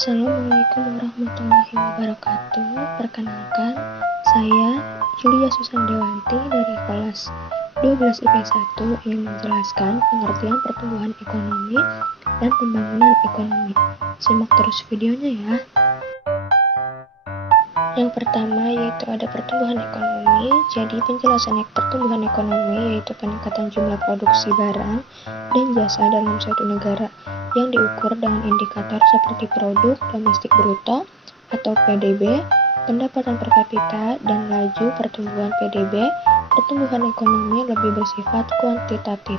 Assalamualaikum warahmatullahi wabarakatuh. Perkenalkan, saya Yulia Susandewanti dari kelas 12 IP 1 ingin menjelaskan pengertian pertumbuhan ekonomi dan pembangunan ekonomi. Simak terus videonya ya. Yang pertama yaitu ada pertumbuhan ekonomi. Jadi penjelasan pertumbuhan ekonomi yaitu peningkatan jumlah produksi barang dan jasa dalam suatu negara yang diukur dengan indikator seperti produk domestik bruto atau PDB, pendapatan per kapita, dan laju pertumbuhan PDB. Pertumbuhan ekonomi lebih bersifat kuantitatif.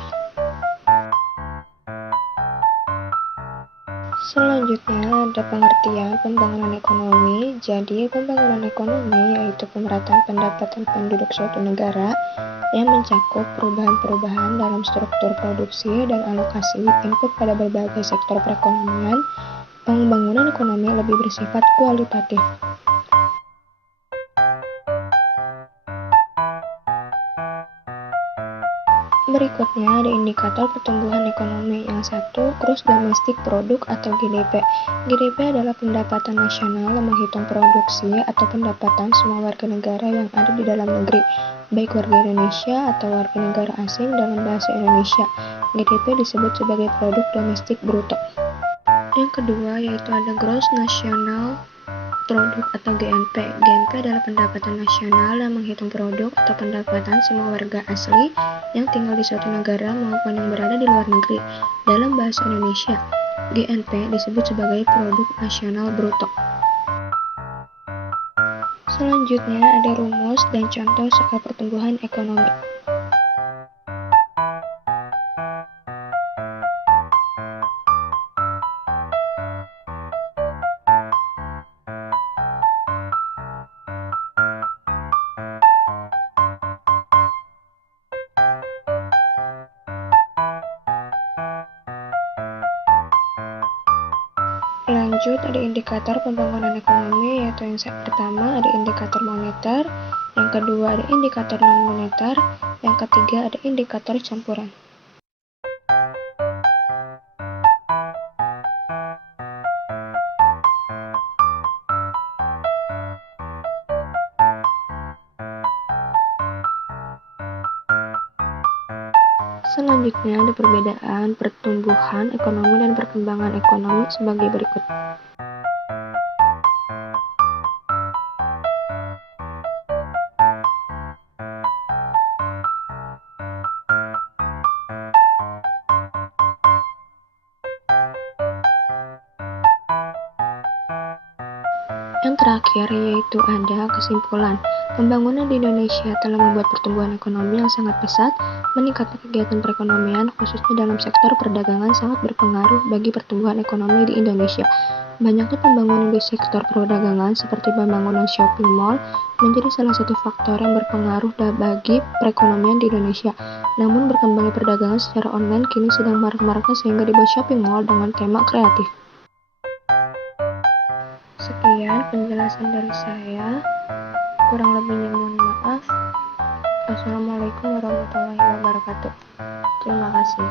Selanjutnya ada pengertian pembangunan ekonomi. Jadi pembangunan ekonomi yaitu pemerataan pendapatan penduduk suatu negara yang mencakup perubahan-perubahan dalam struktur produksi dan alokasi input pada berbagai sektor perekonomian. Pembangunan ekonomi lebih bersifat kualitatif. Berikutnya ada indikator pertumbuhan ekonomi. Yang satu, gross domestic product atau GDP. GDP adalah pendapatan nasional yang menghitung produksi atau pendapatan semua warga negara yang ada di dalam negeri, baik warga Indonesia atau warga negara asing dalam bahasa Indonesia. GDP disebut sebagai produk domestik bruto. Yang kedua yaitu ada gross national produk atau GNP. GNP adalah pendapatan nasional yang menghitung produk atau pendapatan semua warga asli yang tinggal di suatu negara maupun yang berada di luar negeri. Dalam bahasa Indonesia, GNP disebut sebagai produk nasional bruto. Selanjutnya ada rumus dan contoh soal pertumbuhan ekonomi. Lanjut, ada indikator pembangunan ekonomi, yaitu yang pertama ada indikator moneter, yang kedua ada indikator non-moneter, yang ketiga ada indikator campuran. Selanjutnya ada perbedaan pertumbuhan ekonomi dan perkembangan ekonomi sebagai berikut. Yang terakhir yaitu ada kesimpulan. Pembangunan di Indonesia telah membuat pertumbuhan ekonomi yang sangat pesat. Meningkatnya kegiatan perekonomian khususnya dalam sektor perdagangan sangat berpengaruh bagi pertumbuhan ekonomi di Indonesia. Banyaknya pembangunan di sektor perdagangan seperti pembangunan shopping mall menjadi salah satu faktor yang berpengaruh bagi perekonomian di Indonesia. Namun berkembangnya perdagangan secara online kini sedang marak-maraknya sehingga dibuat shopping mall dengan tema kreatif. Sekian penjelasan dari saya, kurang lebihnya mohon maaf. Assalamualaikum warahmatullahi wabarakatuh. Terima kasih.